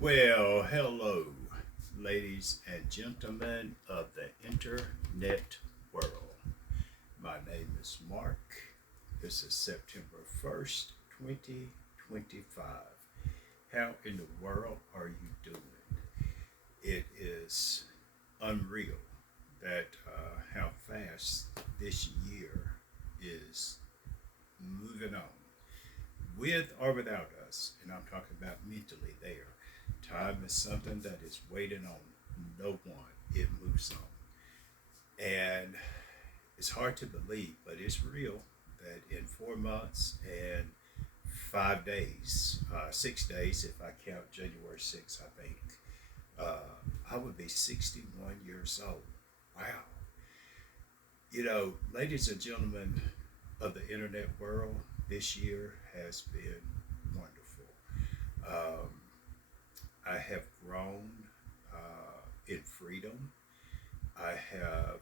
Well, hello, ladies and gentlemen of the internet world. My name is Mark. This is September 1st, 2025. How in the world are you doing? It is unreal that how fast this year is moving on, with or without us. And I'm talking about mentally there. Time is something that is waiting on no one. It moves on. And it's hard to believe, but it's real that in 4 months and 5 days, 6 days, if I count January 6th, I think, I would be 61 years old. Wow. Ladies and gentlemen of the internet world, this year has been wonderful. Um, I have grown in freedom. I have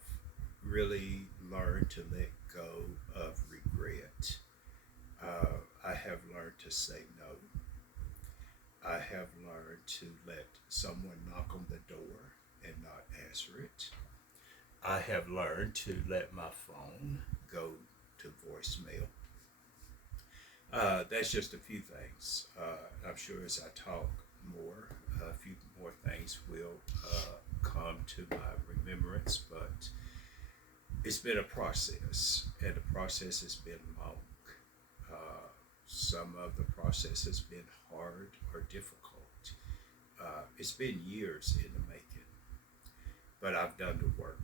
really learned to let go of regret. I have learned to say no. I have learned to let someone knock on the door and not answer it. I have learned to let my phone go to voicemail. That's just a few things. I'm sure as I talk more, a few more things will come to my remembrance, but it's been a process, and the process has been long. Some of the process has been hard or difficult. It's been years in the making, but I've done the work,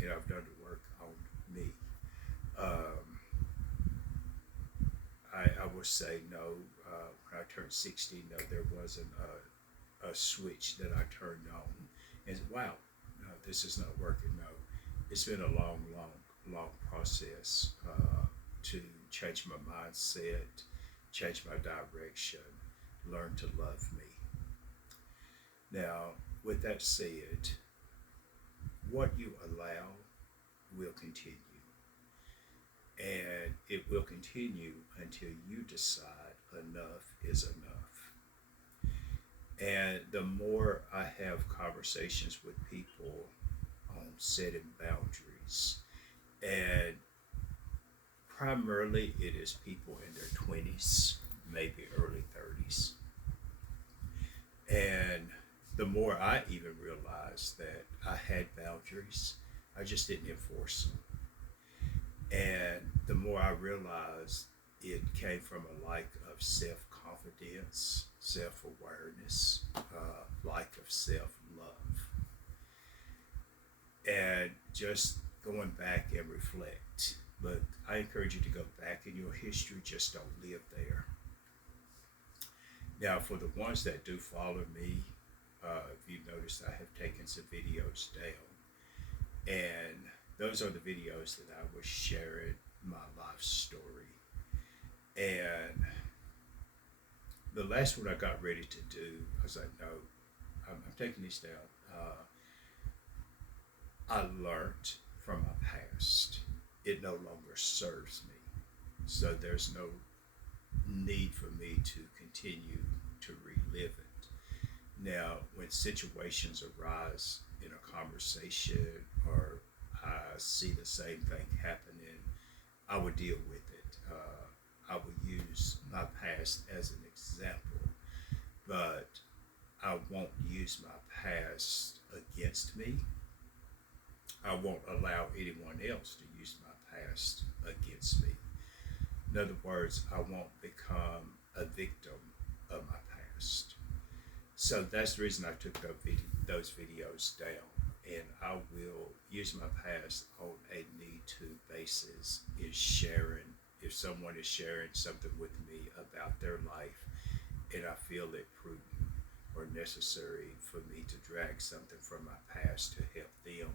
and I've done the work on me. Um, I will say no. When I turned 60, no, there wasn't a switch that I turned on and said, wow, no, this is not working. No, it's been a long process to change my mindset, change my direction, learn to love me. Now, with that said, what you allow will continue, and it will continue until you decide enough is enough. And the more I have conversations with people on setting boundaries, and primarily it is people in their 20s, maybe early 30s, and the more I even realized that I had boundaries, I just didn't enforce them. And the more I realized it came from a lack of self confidence, self awareness, lack of self love, and just going back and reflect. But I encourage you to go back in your history, just don't live there. Now, for the ones that do follow me, if you've noticed, I have taken some videos down, and those are the videos that I was sharing my life story. And the last one I got ready to do, I was like, no, I'm taking these down. I learned from my past. It no longer serves me. So there's no need for me to continue to relive it. Now, when situations arise in a conversation or I see the same thing happening, I would deal with it. I would use my past as an example, but I won't use my past against me. I won't allow anyone else to use my past against me. In other words, I won't become a victim of my past. So that's the reason I took those videos down. And I will use my past on a need to basis in sharing. If someone is sharing something with me about their life and I feel it prudent or necessary for me to drag something from my past to help them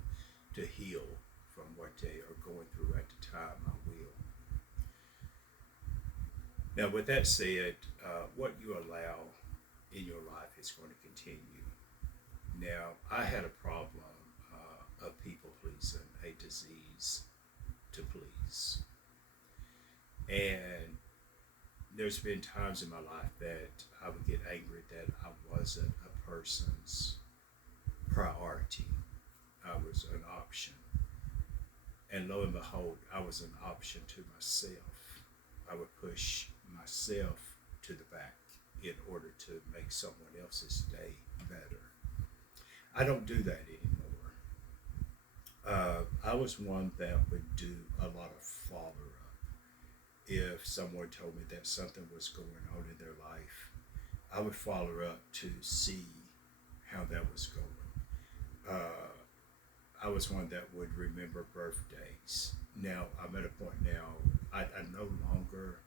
to heal from what they are going through at the time, I will. Now, with that said, what you allow in your life is going to continue. Now, I had a problem of people pleasing, a disease to please. And there's been times in my life that I would get angry that I wasn't a person's priority. I was an option. And lo and behold, I was an option to myself. I would push myself to the back in order to make someone else's day better. I don't do that anymore. I was one that would do a lot of follow up. If someone told me that something was going on in their life, I would follow up to see how that was going. Uh, I was one that would remember birthdays. Now I'm at a point now I no longer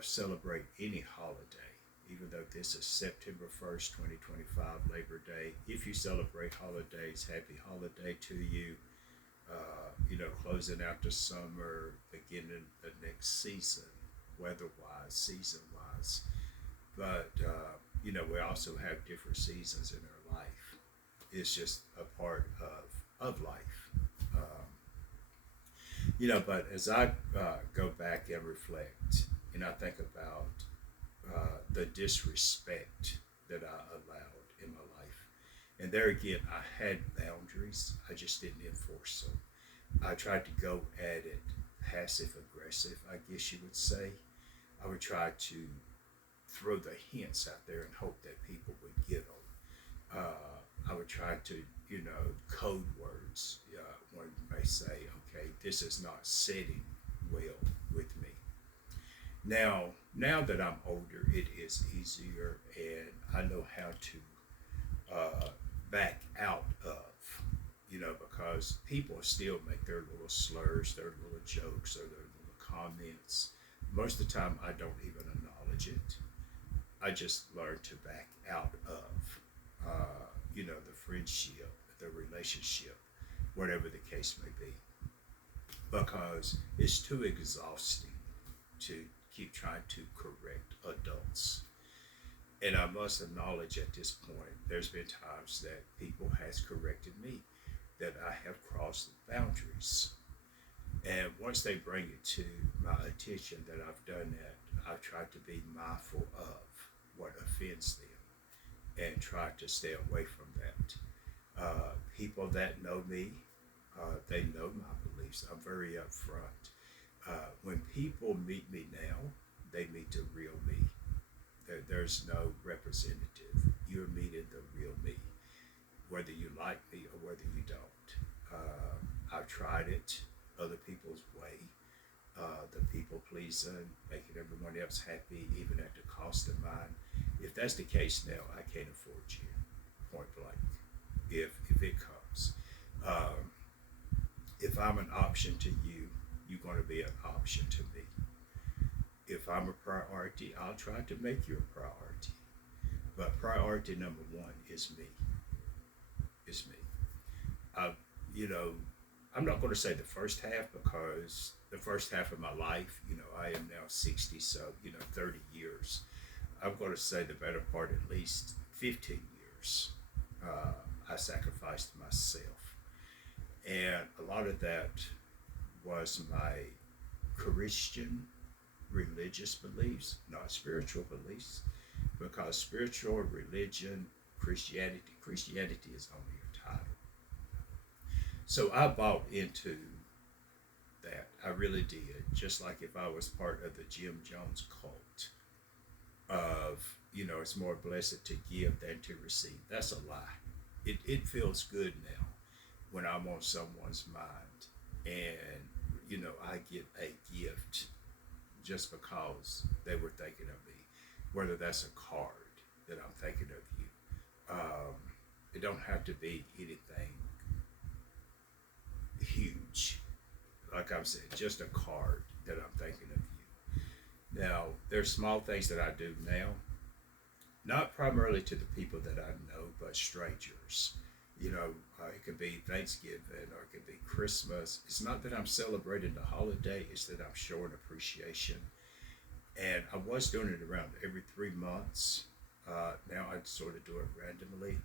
celebrate any holiday, even though this is September 1st, 2025, Labor Day. If you celebrate holidays, happy holiday to you. Closing out the summer, beginning the next season, weather-wise, season-wise. But we also have different seasons in our life. It's just a part of life. Um, but as I go back and reflect, and I think about the disrespect that I allowed in my life, and there again, I had boundaries. I just didn't enforce them. I tried to go at it passive aggressive, I guess you would say. I would try to throw the hints out there and hope that people would get them. I would try to, code words. One may say, okay, this is not sitting well with me. Now that I'm older, it is easier, and I know how to back out of, because people still make their little slurs, their little jokes, or their little comments. Most of the time, I don't even acknowledge it. I just learned to back out of, the friendship, the relationship, whatever the case may be, because it's too exhausting to keep trying to correct adults. And I must acknowledge at this point, there's been times that people has corrected me, that I have crossed boundaries. And once they bring it to my attention that I've done that, I try to be mindful of what offends them and try to stay away from that. People that know me, they know my beliefs. I'm very upfront. When people meet me now, they meet the real me. There's no representative. You're meeting the real me, whether you like me or whether you don't. I've tried it other people's way, the people pleasing, making everyone else happy, even at the cost of mine. If that's the case now, I can't afford you, point blank. If it comes, um, if I'm an option to you, you're going to be an option to me. If I'm a priority, I'll try to make you a priority. But priority number one is me. Is me. I, you know, I'm not going to say the first half, because the first half of my life, I am now 60, so 30 years. I'm going to say the better part, at least 15 years. I sacrificed myself, and a lot of that was my Christian religious beliefs, not spiritual beliefs, because spiritual religion, Christianity is only a title. So I bought into that. I really did. Just like if I was part of the Jim Jones cult of, it's more blessed to give than to receive. That's a lie. It feels good now when I'm on someone's mind and, I get a gift just because they were thinking of me, whether that's a card that I'm thinking of you. It don't have to be anything huge. Like I'm saying, just a card that I'm thinking of you. Now, there's small things that I do now, not primarily to the people that I know, but strangers. It could be Thanksgiving or it could be Christmas. It's not that I'm celebrating the holiday, it's that I'm showing appreciation. And I was doing it around every 3 months. Now I sort of do it randomly.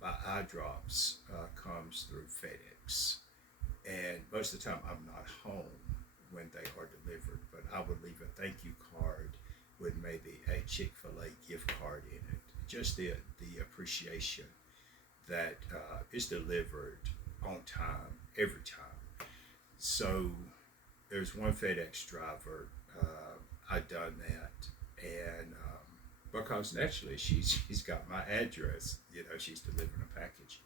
My eye drops comes through FedEx, and most of the time I'm not home when they are delivered, but I would leave a thank you card with maybe a Chick-fil-A gift card in it. Just the appreciation that is delivered on time every time. So there's one FedEx driver. I done that, and because naturally she's got my address. You know, she's delivering a package.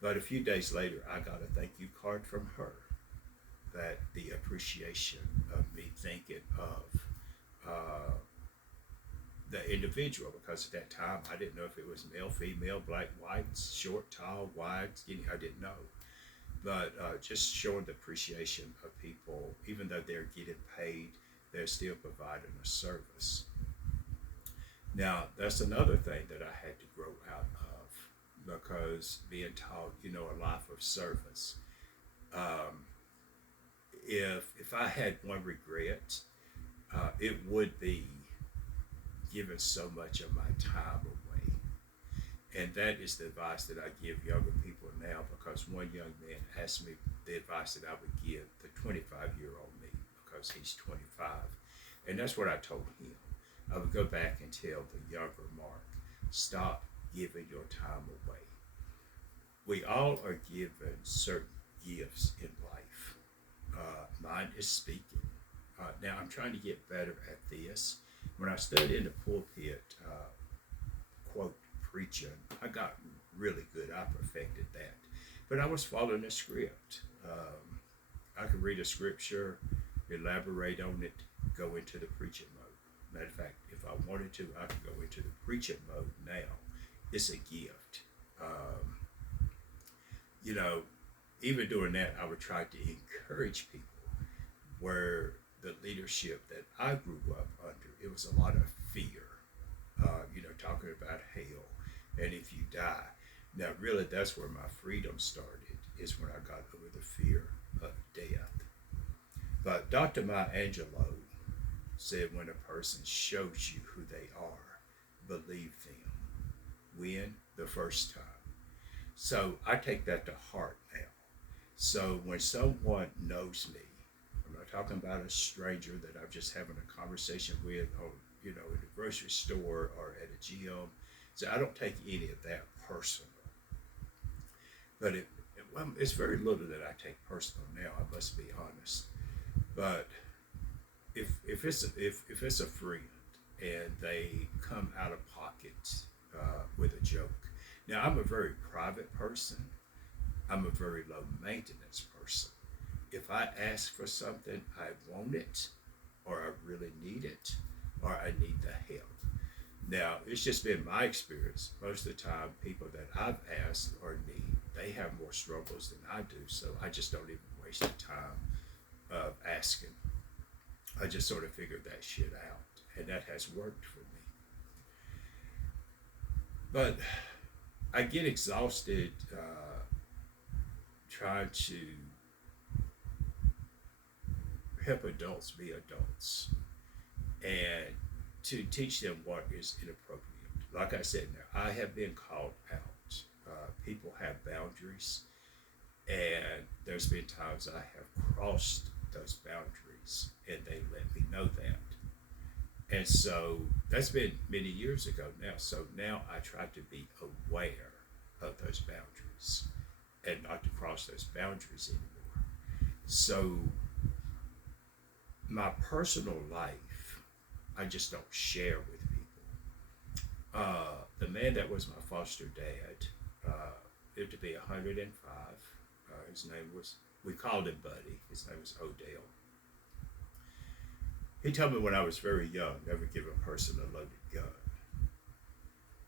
But a few days later, I got a thank you card from her. That the appreciation of me thinking of uh, the individual, because at that time I didn't know if it was male, female, black, white, short, tall, wide, skinny. I didn't know. But just showing the appreciation of people, even though they're getting paid, they're still providing a service. Now, that's another thing that I had to grow out of because being taught, you know, a life of service. Um, if I had one regret, it would be giving so much of my time away. And that is the advice that I give younger people now because one young man asked me the advice that I would give the 25-year-old me because he's 25. And that's what I told him. I would go back and tell the younger Mark, stop giving your time away. We all are given certain gifts in life. Mine is speaking. Now I'm trying to get better at this. When I stood in the pulpit, quote, preaching, I got really good. I perfected that. But I was following a script. I could read a scripture, elaborate on it, go into the preaching mode. Matter of fact, if I wanted to, I could go into the preaching mode now. It's a gift. You know, even doing that, I would try to encourage people where the leadership that I grew up under, it was a lot of fear, you know, talking about hell and if you die. Now, really, that's where my freedom started, is when I got over the fear of death. But Dr. Maya Angelou said when a person shows you who they are, believe them. When? The first time. So I take that to heart now. So when someone knows me, I'm not talking about a stranger that I'm just having a conversation with, or you know, in the grocery store or at a gym. So I don't take any of that personal. But well, it's very little that I take personal now. I must be honest. But if it's a friend and they come out of pocket with a joke. Now I'm a very private person. I'm a very low maintenance person. If I ask for something, I want it, or I really need it, or I need the help. Now, it's just been my experience. Most of the time, people that I've asked or need, they have more struggles than I do, so I just don't even waste the time of asking. I just sort of figured that shit out, and that has worked for me. But I get exhausted trying to help adults be adults and to teach them what is inappropriate. Like I said, now I have been called out. People have boundaries, and there's been times I have crossed those boundaries, and they let me know that. And so that's been many years ago now. So now I try to be aware of those boundaries and not to cross those boundaries anymore. So my personal life, I just don't share with people. The man that was my foster dad lived to be 105. His name was, we called him Buddy. His name was Odell. He told me when I was very young, never give a person a loaded gun.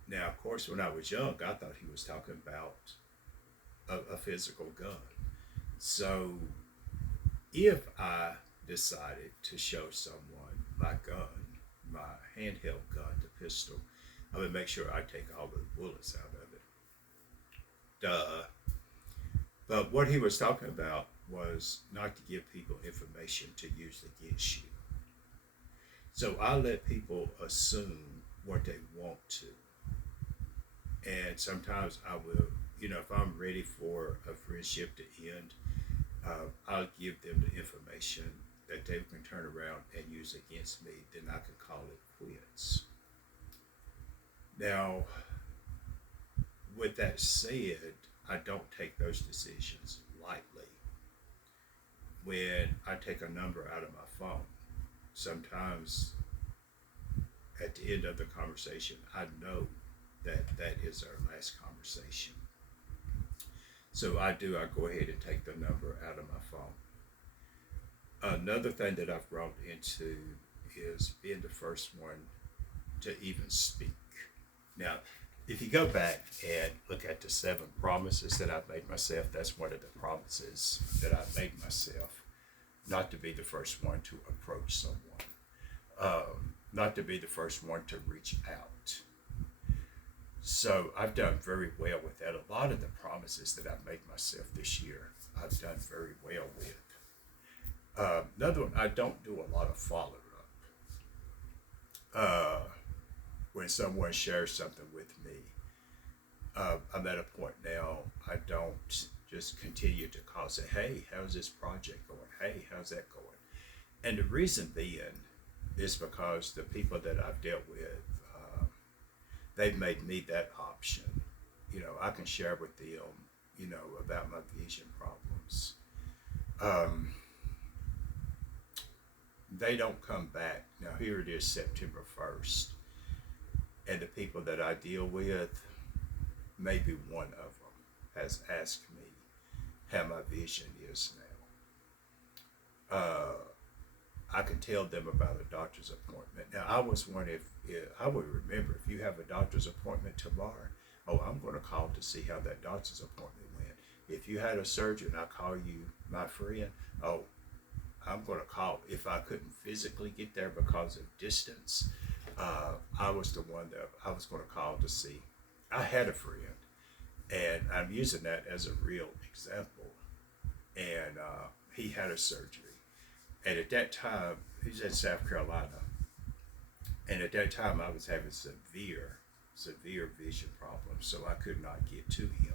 Now, of course, when I was young, I thought he was talking about a physical gun. So if I decided to show someone my gun, my handheld gun, the pistol, I would make sure I take all the bullets out of it. Duh. But what he was talking about was not to give people information to use against you. So I let people assume what they want to. And sometimes I will, you know, if I'm ready for a friendship to end, I'll give them the information that they can turn around and use against me, then I can call it quits. Now, with that said, I don't take those decisions lightly. When I take a number out of my phone, sometimes at the end of the conversation, I know that that is our last conversation. So I go ahead and take the number out of my phone. Another thing that I've brought into is being the first one to even speak. Now, if you go back and look at the 7 promises that I've made myself, that's one of the promises that I've made myself, not to be the first one to approach someone, not to be the first one to reach out. So I've done very well with that. A lot of the promises that I've made myself this year, I've done very well with. Another one, I don't do a lot of follow up. When someone shares something with me, I'm at a point now, I don't just continue to call, say, hey, how's this project going? Hey, how's that going? And the reason being is because the people that I've dealt with, they've made me that option. I can share with them, about my vision problems. They don't come back. Now, here it is, September 1st. And the people that I deal with, maybe one of them has asked me how my vision is now. I can tell them about a doctor's appointment. Now, I was one, if I would remember, if you have a doctor's appointment tomorrow, I'm going to call to see how that doctor's appointment went. If you had a surgery and I call you my friend, I'm going to call. If I couldn't physically get there because of distance, I was the one that I was going to call to see. I had a friend, and I'm using that as a real example. And he had a surgery. And at that time, he's in South Carolina. And at that time, I was having severe vision problems, so I could not get to him.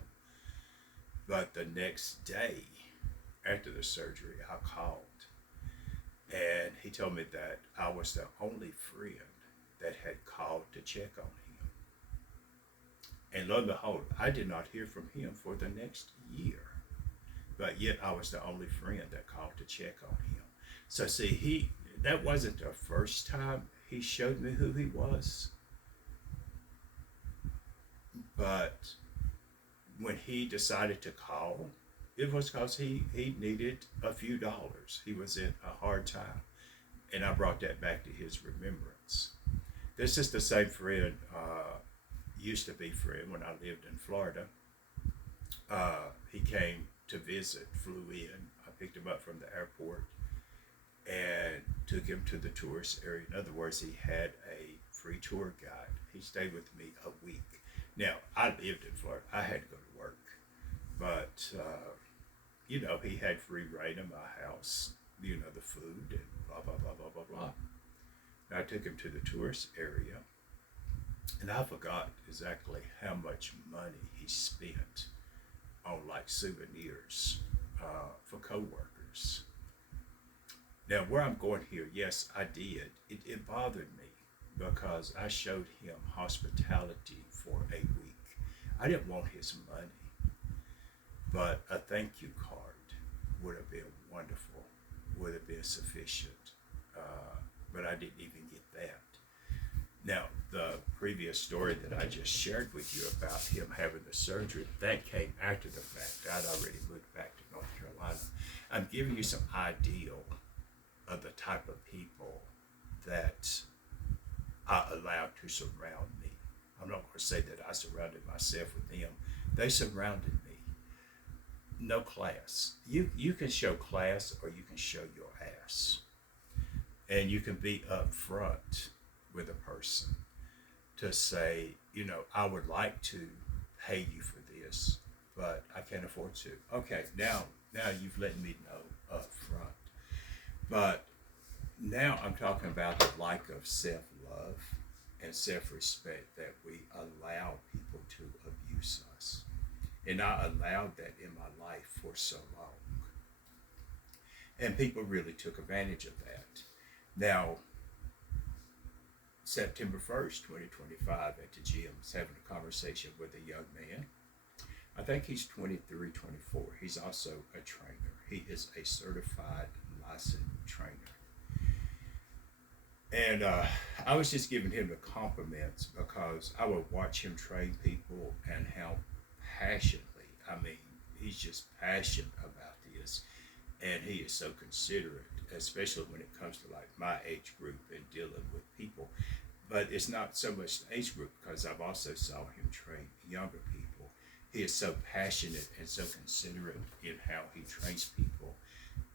But the next day, after the surgery, I called. And he told me that I was the only friend that had called to check on him. And lo and behold, I did not hear from him for the next year. But yet I was the only friend that called to check on him. So see, that wasn't the first time he showed me who he was. But when he decided to call, it was because he needed a few dollars. He was in a hard time. And I brought that back to his remembrance. This is the same friend, used to be friend when I lived in Florida. He came to visit, flew in. I picked him up from the airport and took him to the tourist area. In other words, he had a free tour guide. He stayed with me a week. Now, I lived in Florida. I had to go to work. But, he had free reign in my house, the food and blah, blah, blah, blah, blah, blah. And I took him to the tourist area. And I forgot exactly how much money he spent on like souvenirs for coworkers. Now, where I'm going here, yes, I did. It bothered me because I showed him hospitality for a week. I didn't want his money, but a thank you card would have been wonderful, would have been sufficient, but I didn't even get that. Now, the previous story that I just shared with you about him having the surgery, that came after the fact. I'd already moved back to North Carolina. I'm giving you some idea of the type of people that I allowed to surround me. I'm not going to say that I surrounded myself with them. They surrounded me. No class. You can show class or you can show your ass. And you can be upfront with a person to say, I would like to pay you for this, but I can't afford to. Okay, now you've let me know up front. But now I'm talking about the lack of self-love and self-respect that we allow people to abuse us. And I allowed that in my life for so long. And people really took advantage of that. Now, September 1st, 2025, at the gym, I was having a conversation with a young man. I think he's 23, 24. He's also a trainer. He is a certified licensed trainer. And I was just giving him the compliments because I would watch him train people and how passionately, I mean, he's just passionate about this. And he is so considerate, especially when it comes to like my age group and dealing with people. But it's not so much the age group because I've also saw him train younger people. He is so passionate and so considerate in how he trains people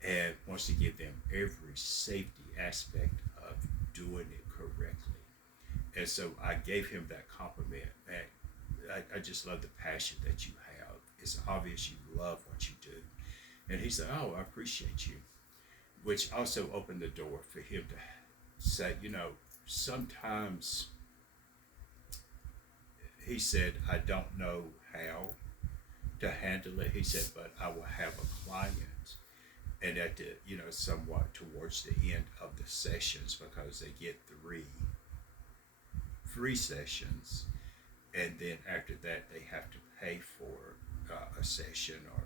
and wants to give them every safety aspect of doing it correctly. And so I gave him that compliment. Man, I just love the passion that you have. It's obvious you love what you do. And he said, oh, I appreciate you. Which also opened the door for him to say, you know, sometimes he said, I don't know how to handle it. He said, but I will have a client. And at the, you know, somewhat towards the end of the sessions, because they get three free sessions. And then after that, they have to pay for a session or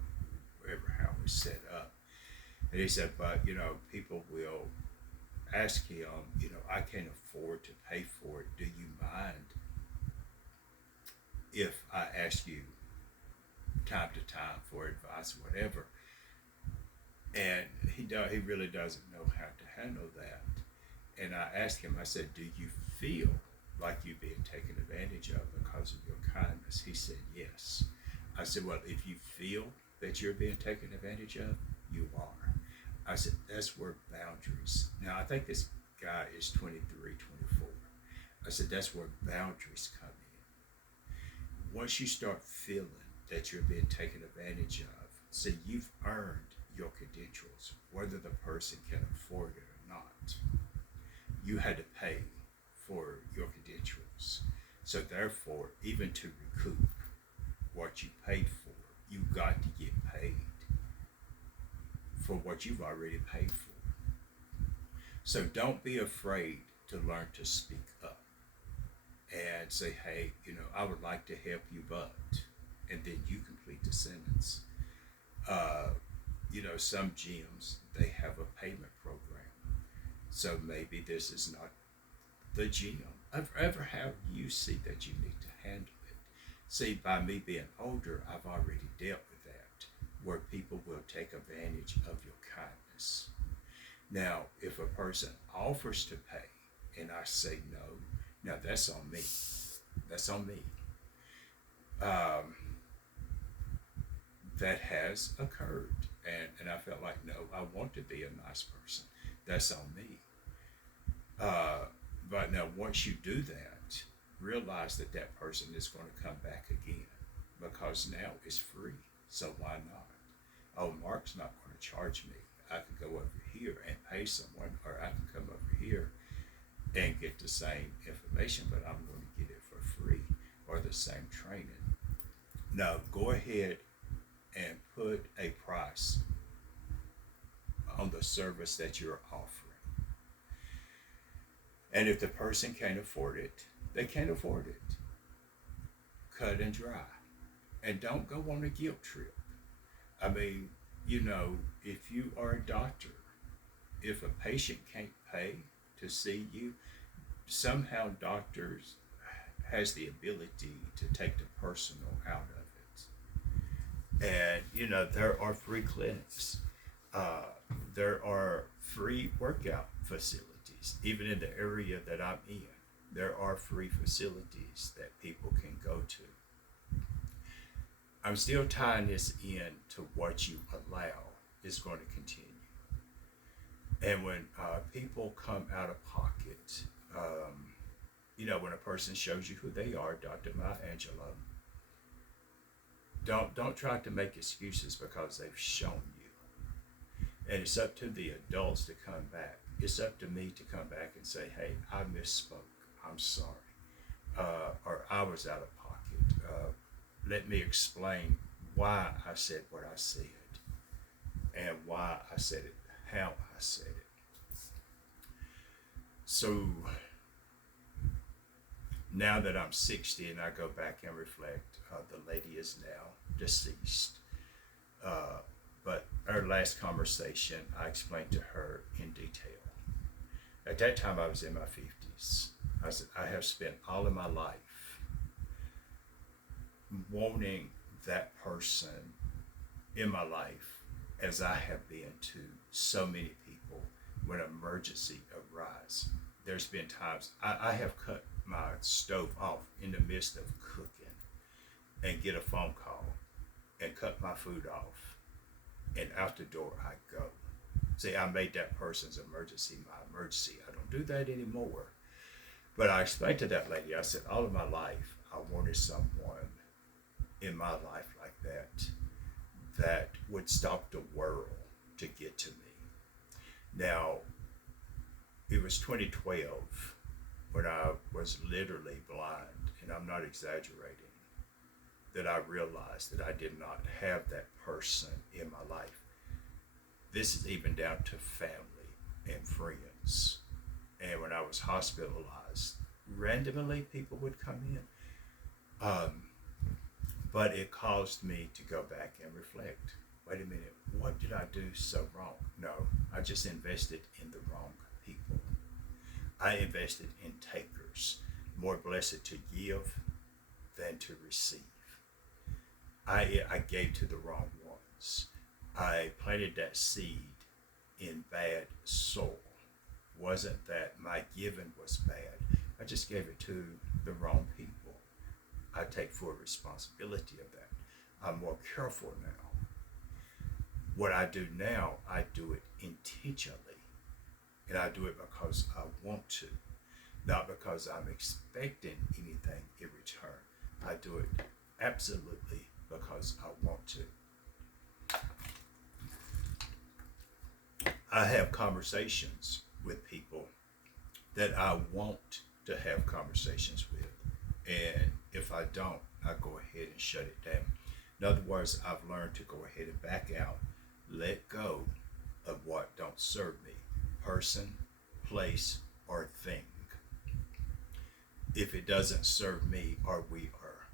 wherever, how it's set up. And he said, but, you know, people will ask him, you know, I can't afford to pay for it. Do you mind if I ask you time to time for advice, whatever? And he really doesn't know how to handle that. And I asked him, I said, do you feel like you're being taken advantage of because of your kindness? He said, yes. I said, well, if you feel that you're being taken advantage of, you are. I said, that's where boundaries. Now, I think this guy is 23, 24. I said, that's where boundaries come in. Once you start feeling that you're being taken advantage of, so you've earned your credentials, whether the person can afford it or not. You had to pay for your credentials. So therefore, even to recoup what you paid for, you got to get paid for what you've already paid for. So don't be afraid to learn to speak up and say, hey, you know, I would like to help you, but, and then you complete the sentence. You know, some gyms, they have a payment program. So maybe this is not the gym. Ever how you see that you need to handle it. See, by me being older, I've already dealt with that, where people will take advantage of your kindness. Now, if a person offers to pay and I say no, now that's on me. That's on me. That has occurred. And I felt like, no, I want to be a nice person. That's on me. But now once you do that, realize that that person is going to come back again because now it's free. So why not? Oh, Mark's not going to charge me. I could go over here and pay someone, or I can come over here and get the same information, but I'm going to get it for free, or the same training. No, go ahead and put a price on the service that you're offering. And if the person can't afford it, they can't afford it. Cut and dry. And don't go on a guilt trip. I mean, you know, if you are a doctor, if a patient can't pay to see you, somehow doctors has the ability to take the personal out of it. And, you know, there are free clinics. There are free workout facilities. Even in the area that I'm in, there are free facilities that people can go to. I'm still tying this in to what you allow is going to continue. And when people come out of pocket, you know, when a person shows you who they are, Dr. Maya Angelou, don't try to make excuses because they've shown you. And it's up to the adults to come back. It's up to me to come back and say, hey, I misspoke. I'm sorry. Or I was out of pocket. Let me explain why I said what I said and why I said it how I said it. So now that I'm 60 and I go back and reflect, the lady is now deceased. But our last conversation, I explained to her in detail. At that time, I was in my 50s. I said, I have spent all of my life wanting that person in my life as I have been to so many people when an emergency arises. There's been times I have cut my stove off in the midst of cooking and get a phone call and cut my food off, and out the door I go. See, I made that person's emergency my emergency. I don't do that anymore. But I explained to that lady, I said, all of my life, I wanted someone in my life like that would stop the world to get to me. Now, it was 2012 when I was literally blind, and I'm not exaggerating, that I realized that I did not have that person in my life. This is even down to family and friends. And when I was hospitalized, randomly people would come in. But it caused me to go back and reflect. Wait a minute, what did I do so wrong? No, I just invested in the wrong people. I invested in takers, more blessed to give than to receive. I gave to the wrong ones. I planted that seed in bad soil. Wasn't that my giving was bad. I just gave it to the wrong people. I take full responsibility of that. I'm more careful now. What I do now, I do it intentionally. And I do it because I want to, not because I'm expecting anything in return. I do it absolutely because I want to. I have conversations with people that I want to have conversations with. And if I don't, I go ahead and shut it down. In other words, I've learned to go ahead and back out, let go of what don't serve me, person, place, or thing. If it doesn't serve me or we are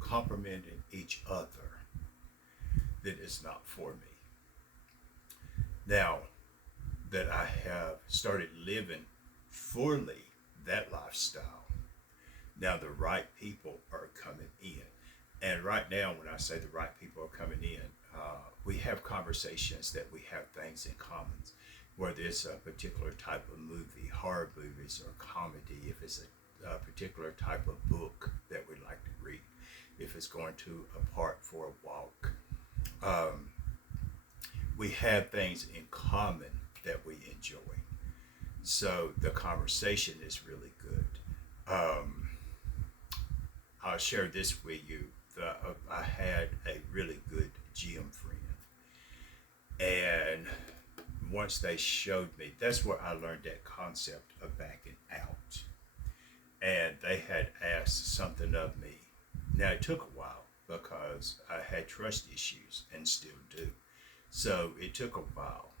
complimenting each other, then it's not for me. Now that I have started living fully that lifestyle, now the right people are coming in. And right now, when I say the right people are coming in, we have conversations that we have things in common, whether it's a particular type of movie, horror movies, or comedy, if it's a particular type of book that we like to read, if it's going to a park for a walk. We have things in common that we enjoy. So the conversation is really good. I'll share this with you. I had a really good gym friend. And once they showed me, that's where I learned that concept of backing out. And they had asked something of me. Now it took a while because I had trust issues and still do. So it took a while.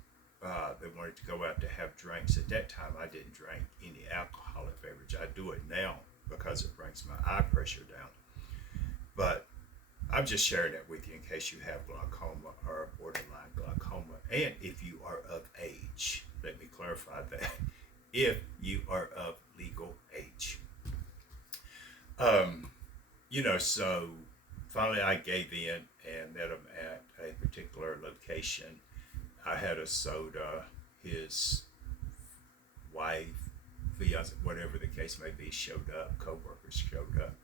They wanted to go out to have drinks. At that time, I didn't drink any alcoholic beverage. I do it now because it brings my eye pressure down. But I'm just sharing that with you in case you have glaucoma or borderline glaucoma. And if you are of age, let me clarify that. If you are of legal age. So finally I gave in and met him at a particular location. I had a soda. His wife, fiance, whatever the case may be, showed up. Co-workers showed up.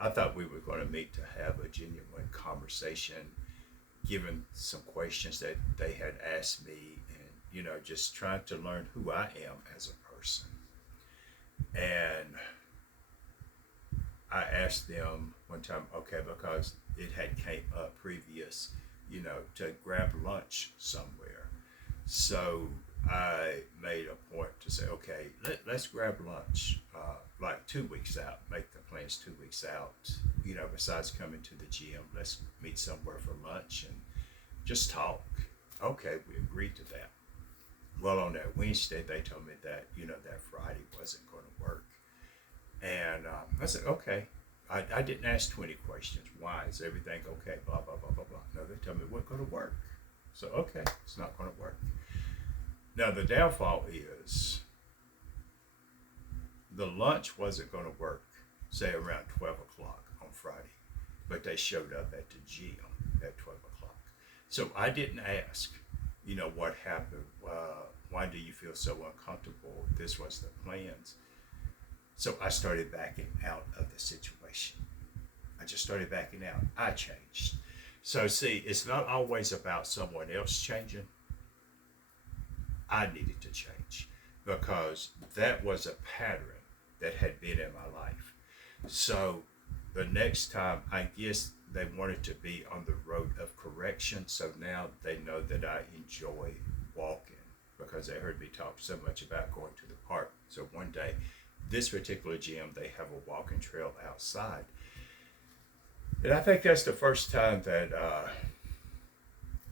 I thought we were going to meet to have a genuine conversation, given some questions that they had asked me, and just trying to learn who I am as a person. And I asked them one time, okay, because it had came up previous, to grab lunch somewhere. So I made a point to say, okay, let's grab lunch, like 2 weeks out, make the plans 2 weeks out. Besides coming to the gym, let's meet somewhere for lunch and just talk. Okay, we agreed to that. Well, on that Wednesday, they told me that, that Friday wasn't going to work. And I said, okay. I didn't ask 20 questions. Why? Is everything okay? Blah, blah, blah, blah, blah. No, they told me it wasn't going to work. So, okay, it's not going to work. Now, the downfall is the lunch wasn't going to work, say, around 12 o'clock on Friday. But they showed up at the gym at 12 o'clock. So I didn't ask, what happened? Why do you feel so uncomfortable? This was the plans. So I started backing out of the situation. I just started backing out. I changed. So see, it's not always about someone else changing. I needed to change because that was a pattern that had been in my life. So the next time, I guess they wanted to be on the road of correction. So now they know that I enjoy walking because they heard me talk so much about going to the park. So one day, this particular gym, they have a walking trail outside. And I think that's the first time that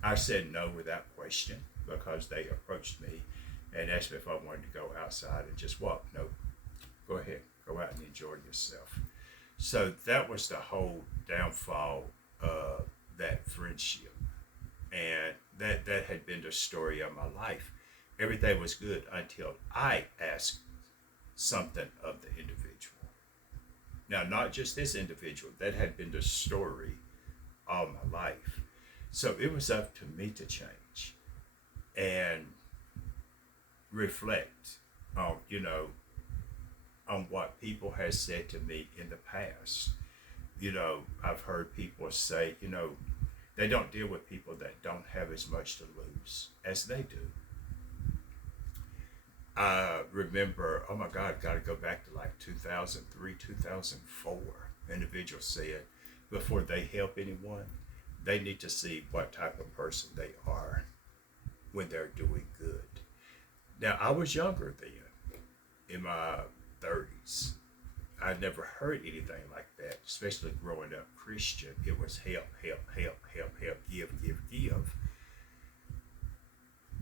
I said no without question because they approached me and asked me if I wanted to go outside and just walk. No, go ahead, go out and enjoy yourself. So that was the whole downfall of that friendship. And that had been the story of my life. Everything was good until I asked something of the individual. Now, not just this individual, that had been the story all my life. So it was up to me to change and reflect on, on what people have said to me in the past. I've heard people say, they don't deal with people that don't have as much to lose as they do. I remember, oh my God, got to go back to like 2003, 2004. Individuals said before they help anyone, they need to see what type of person they are when they're doing good. Now, I was younger then, in my 30s. I never heard anything like that, especially growing up Christian. It was help, help, help, help, help, give, give, give.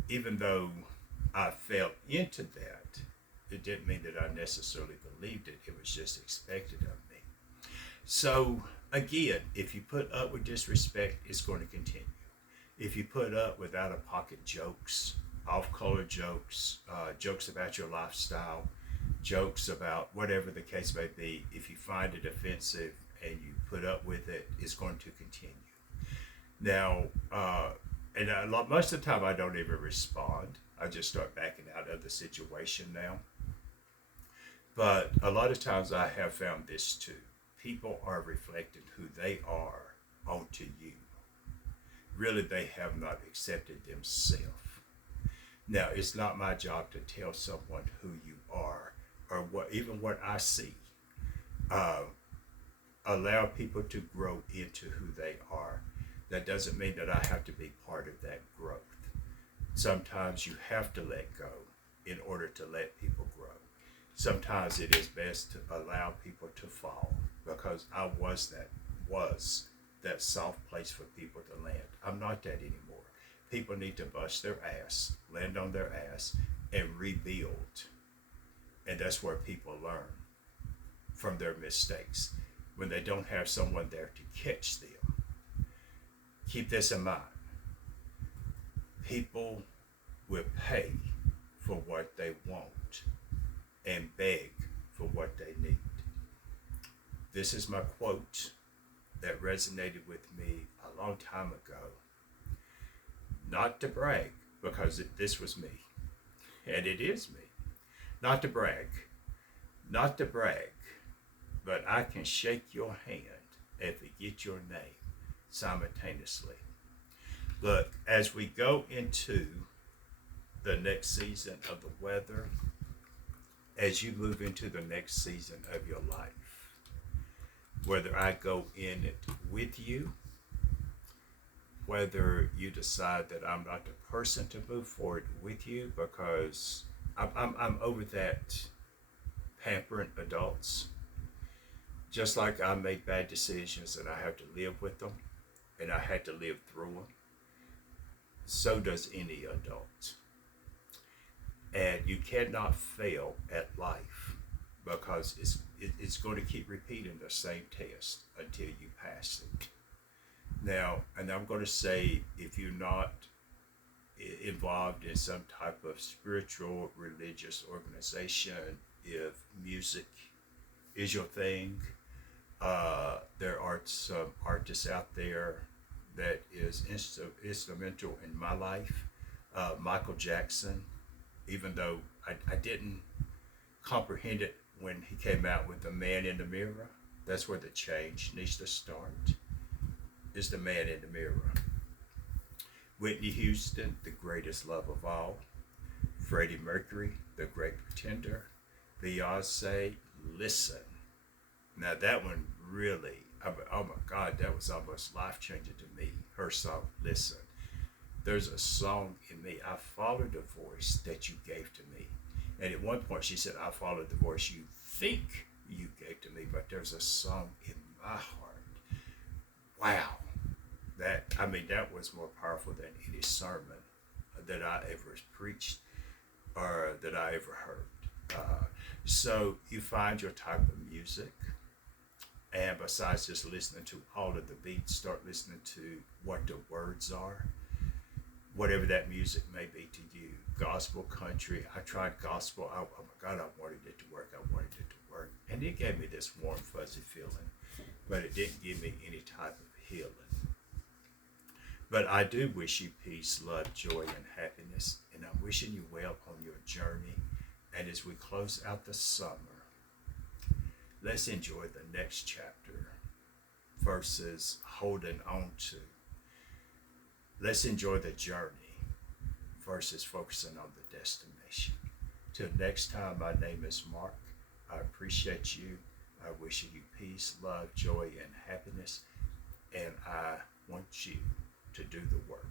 Even though I fell into that, it didn't mean that I necessarily believed it. It was just expected of me. So again, if you put up with disrespect, it's going to continue. If you put up with out of pocket jokes, off color jokes, jokes about your lifestyle, jokes about whatever the case may be, if you find it offensive and you put up with it, it's going to continue. Now, most of the time I don't even respond. I just start backing out of the situation now. But a lot of times I have found this too. People are reflecting who they are onto you. Really, they have not accepted themselves. Now, it's not my job to tell someone who you are or even what I see. Allow people to grow into who they are. That doesn't mean that I have to be part of that growth. Sometimes you have to let go in order to let people grow. Sometimes it is best to allow people to fall because I was that soft place for people to land. I'm not that anymore. People need to bust their ass, land on their ass, and rebuild. And that's where people learn from their mistakes when they don't have someone there to catch them. Keep this in mind. People will pay for what they want and beg for what they need. This is my quote that resonated with me a long time ago. Not to brag, because this was me, and it is me. Not to brag, but I can shake your hand and forget your name simultaneously. Look, as we go into the next season of the weather, as you move into the next season of your life, whether I go in it with you, whether you decide that I'm not the person to move forward with you because I'm over that pampering adults. Just like I make bad decisions and I have to live with them and I had to live through them, so does any adult. And you cannot fail at life because it's going to keep repeating the same test until you pass it. Now, and I'm going to say, if you're not involved in some type of spiritual religious organization, if music is your thing, there are some artists out there that is instrumental in my life. Michael Jackson, even though I didn't comprehend it when he came out with The Man in the Mirror, that's where the change needs to start, is The Man in the Mirror. Whitney Houston, The Greatest Love of All. Freddie Mercury, The Great Pretender. Beyonce, Listen. Now that one really, oh my God, that was almost life-changing to me. Her song, Listen. There's a song in me. I followed the voice that you gave to me. And at one point she said, I followed the voice you think you gave to me, but there's a song in my heart. Wow. That was more powerful than any sermon that I ever preached or that I ever heard. So you find your type of music, and besides just listening to all of the beats, start listening to what the words are, whatever that music may be to you. Gospel, country. I tried gospel. Oh my God, I wanted it to work. And it gave me this warm, fuzzy feeling, but it didn't give me any type of healing. But I do wish you peace, love, joy, and happiness, and I'm wishing you well on your journey. And as we close out the summer, let's enjoy the next chapter versus holding on to. Let's enjoy the journey versus focusing on the destination. Till next time, my name is Mark. I appreciate you. I wish you peace, love, joy, and happiness. And I want you to do the work.